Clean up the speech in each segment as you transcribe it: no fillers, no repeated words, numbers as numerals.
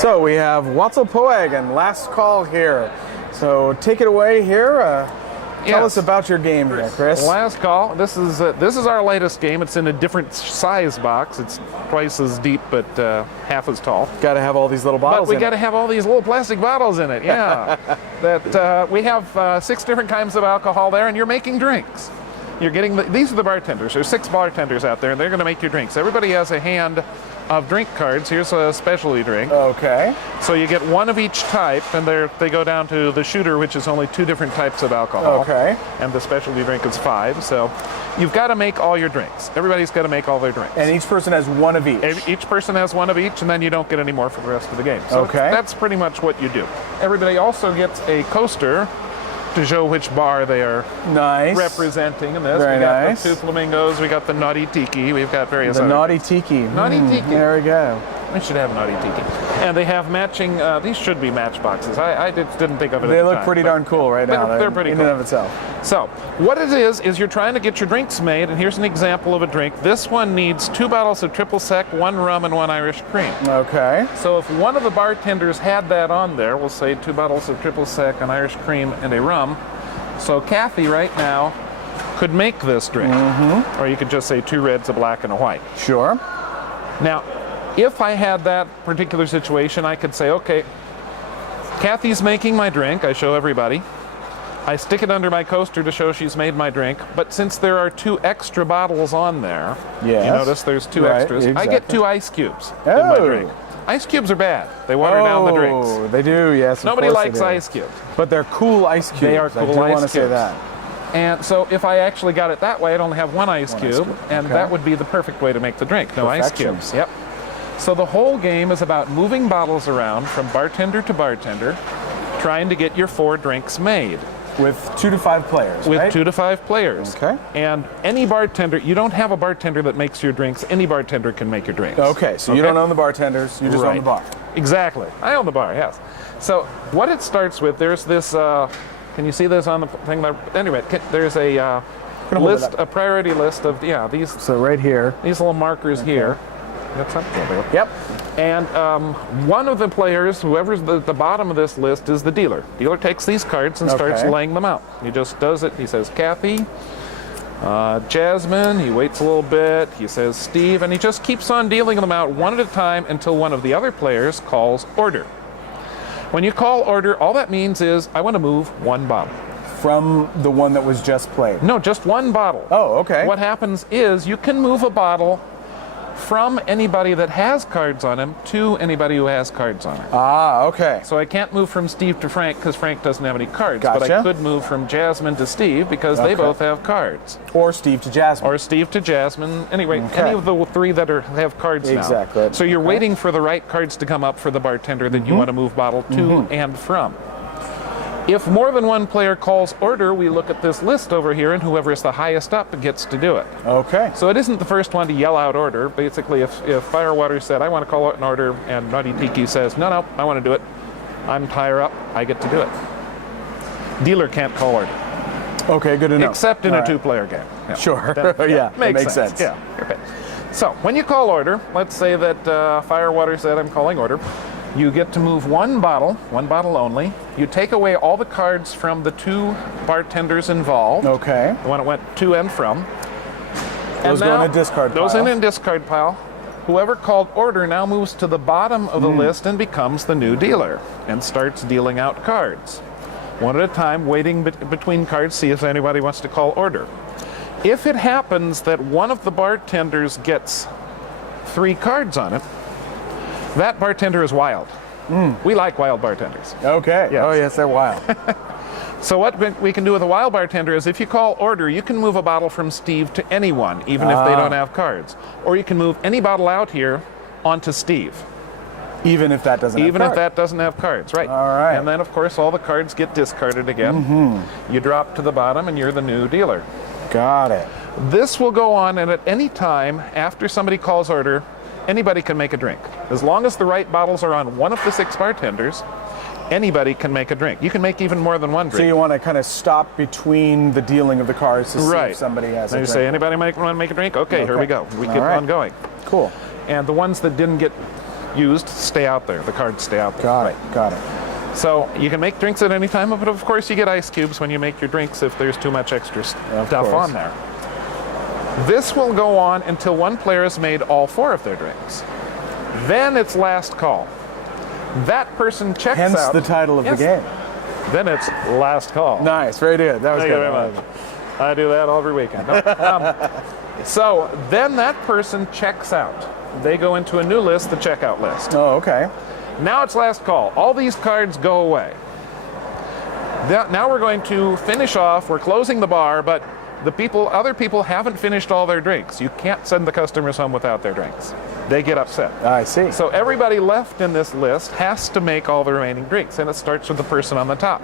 So we have Watzel Poeg and Last Call here. So take it away here. Tell us about your game here, Chris. Last Call. This is our latest game. It's in a different size box. It's twice as deep, but half as tall. Got to have all these little bottles. But we got to have all these little plastic bottles in it. Yeah. We have 6 different kinds of alcohol there, and you're making drinks. You're getting these are the bartenders. There's 6 bartenders out there, and they're going to make your drinks. Everybody has a hand of drink cards. Here's a specialty drink. Okay. So you get 1 of each type, and they go down to the shooter, which is only 2 different types of alcohol. Okay. And the specialty drink is 5. So you've got to make all your drinks. Everybody's got to make all their drinks. And each person has 1 of each. Each person has 1 of each, and then you don't get any more for the rest of the game. So that's pretty much what you do. Everybody also gets a coaster to show which bar they are representing in this. Very we got nice. the 2 flamingos, we got the Naughty Tiki, we've got various The other Naughty Tiki. Naughty Tiki. There we go. We should have Naughty Tiki. And they have matching, these should be matchboxes. I didn't think of it They at the look time, pretty darn cool right now. They're pretty cool. In and of itself. So, what it is you're trying to get your drinks made, and here's an example of a drink. This one needs 2 bottles of triple sec, 1 rum, and 1 Irish cream. Okay. So if one of the bartenders had that on there, we'll say 2 bottles of triple sec, an Irish cream, and a rum. So Kathy right now could make this drink. Or you could just say 2 reds, a black, and a white. Sure. Now, if I had that particular situation, I could say, okay, Kathy's making my drink. I show everybody. I stick it under my coaster to show she's made my drink. But since there are 2 extra bottles on there, you notice there's 2 extras. Exactly. I get 2 ice cubes in my drink. Ice cubes are bad. They water down the drinks. Oh, they do, yes. Nobody likes ice cubes. But they're cool ice cubes. They are cool I do ice want to say cubes. that. And so if I actually got it that way, I'd only have 1 ice cube, and that would be the perfect way to make the drink. No ice cubes. Yep. So the whole game is about moving bottles around from bartender to bartender, trying to get your 4 drinks made. With 2 to 5 players, With 2 to 5 players. Okay. And any bartender, you don't have a bartender that makes your drinks. Any bartender can make your drinks. Okay, so you don't own the bartenders, you just own the bar. Exactly. I own the bar, yes. So what it starts with, there's this, can you see this on the thing? Anyway, there's a list, a priority list of, these. So right here. These little markers here. That's up there. Yep. And one of the players, whoever's the bottom of this list, is the dealer. Dealer takes these cards and starts laying them out. He just does it. He says, Kathy, Jasmine, he waits a little bit, he says Steve, and he just keeps on dealing them out one at a time until one of the other players calls order. When you call order, all that means is, I want to move 1 bottle. From the one that was just played? No, just 1 bottle. Oh, okay. What happens is, you can move a bottle from anybody that has cards on him to anybody who has cards on him. Ah, okay. So I can't move from Steve to Frank because Frank doesn't have any cards. Gotcha. But I could move from Jasmine to Steve because they both have cards. Or Steve to Jasmine. Or Steve to Jasmine. Anyway, any of the 3 that have cards now. Exactly. So you're waiting for the right cards to come up for the bartender that you want to move bottle to and from. If more than 1 player calls order, we look at this list over here, and whoever is the highest up gets to do it. Okay. So it isn't the first one to yell out order. Basically, if Firewater said, I want to call out an order, and Naughty Tiki says, no, I want to do it, I'm higher up, I get to do it. Dealer can't call order. Okay, good enough. Except in a 2-player game. Yeah. Sure. That makes sense. Yeah. Okay. So when you call order, let's say that Firewater said, I'm calling order. You get to move 1 bottle only. You take away all the cards from the 2 bartenders involved. Okay. The one that went to and from. Those go in a discard pile. Those in a discard pile. Whoever called order now moves to the bottom of the list and becomes the new dealer and starts dealing out cards. 1 at a time, waiting between cards, see if anybody wants to call order. If it happens that one of the bartenders gets 3 cards on it, that bartender is wild. We like wild bartenders. Okay. Yes. Oh, yes, they're wild. So what we can do with a wild bartender is if you call order, you can move a bottle from Steve to anyone, even if they don't have cards. Or you can move any bottle out here onto Steve. Even if that doesn't have cards? Even if that doesn't have cards, right. All right. And then, of course, all the cards get discarded again. You drop to the bottom, and you're the new dealer. Got it. This will go on, and at any time after somebody calls order, anybody can make a drink. As long as the right bottles are on one of the 6 bartenders, anybody can make a drink. You can make even more than 1 drink. So you want to kind of stop between the dealing of the cards to see if somebody has a drink. You say, anybody want to make a drink? Okay, here we go. We keep on going. Cool. And the ones that didn't get used stay out there. The cards stay out there. Got it. So you can make drinks at any time, but of course you get ice cubes when you make your drinks if there's too much extra stuff on there. This will go on until one player has made all 4 of their drinks. Then it's last call. That person checks out. Hence the title of the game. Then it's last call. Nice, very good. That was Thank good. you very much. I do that every weekend. So then that person checks out. They go into a new list, the checkout list. Oh, okay. Now it's last call. All these cards go away. Now we're going to finish off. We're closing the bar, but other people haven't finished all their drinks. You can't send the customers home without their drinks. They get upset. I see. So everybody left in this list has to make all the remaining drinks, and it starts with the person on the top.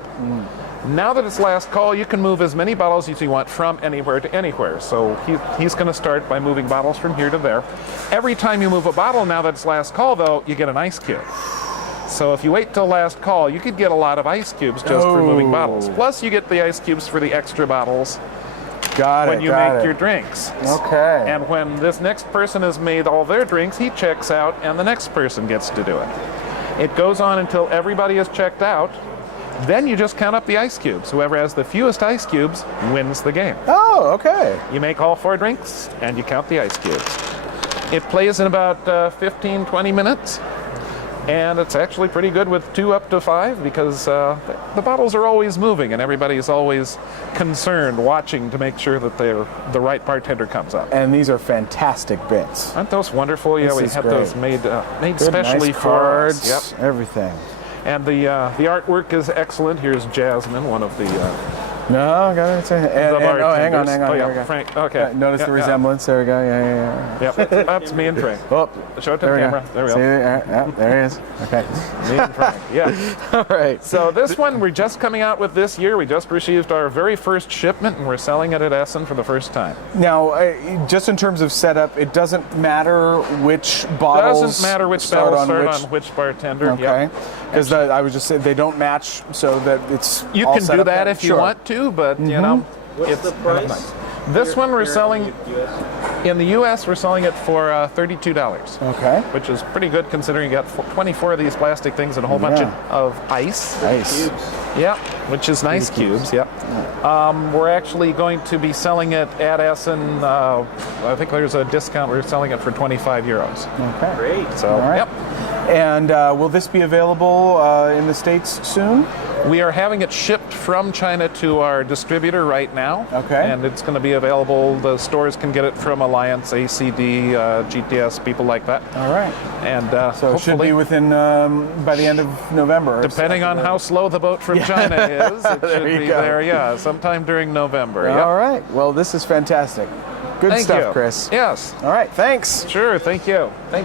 Now that it's last call, you can move as many bottles as you want from anywhere to anywhere. So he's going to start by moving bottles from here to there. Every time you move a bottle, now that it's last call, though, you get an ice cube. So if you wait till last call, you could get a lot of ice cubes just for moving bottles. Plus, you get the ice cubes for the extra bottles when you make your drinks. Okay. And when this next person has made all their drinks, he checks out, and the next person gets to do it. It goes on until everybody is checked out. Then you just count up the ice cubes. Whoever has the fewest ice cubes wins the game. Oh, okay. You make all 4 drinks, and you count the ice cubes. It plays in about 15, 20 minutes. And it's actually pretty good with 2 up to 5 because the bottles are always moving and everybody's always concerned, watching to make sure that the right bartender comes up. And these are fantastic bits. Aren't those wonderful? Yeah, we had those made Good, specially nice for cards, us. Yep. everything. And the artwork is excellent. Here's Jasmine, one of the No, got it. And, hang on. Oh, Here yeah, we go. Frank. Okay. Notice the resemblance. There we go. Yeah. Yep, that's me and Frank. Oh, Show it to the camera. There we See, go. there he is. Okay. Me and Frank. Yeah. All right. So this one we're just coming out with this year. We just received our very first shipment, and we're selling it at Essen for the first time. Now, just in terms of setup, it doesn't matter which bottles. Doesn't matter which bottles start on which bartender. Okay. Because I was just saying they don't match, so that it's. You all can set do up that then. if you Sure. want to, but you know, What's the price? Nice. This one we're selling in the U.S. We're selling it for $32. Okay. Which is pretty good considering you got 24 of these plastic things and a whole bunch of ice. Nice. Yeah, which is nice cubes. Yep. We're actually going to be selling it at Essen. I think there's a discount. We're selling it for 25 euros. Okay. Great. So, All right. yep. And will this be available in the States soon? We are having it shipped from China to our distributor right now. Okay. And it's going to be available. The stores can get it from Alliance, ACD, GTS, people like that. All right. And So it should be within by the end of November. depending on how slow the boat from China is, it should be go. there, yeah, sometime during November. All right. Well, this is fantastic. Good Thank stuff, you. Chris. Yes. All right. Thanks. Sure. Thank you. Thank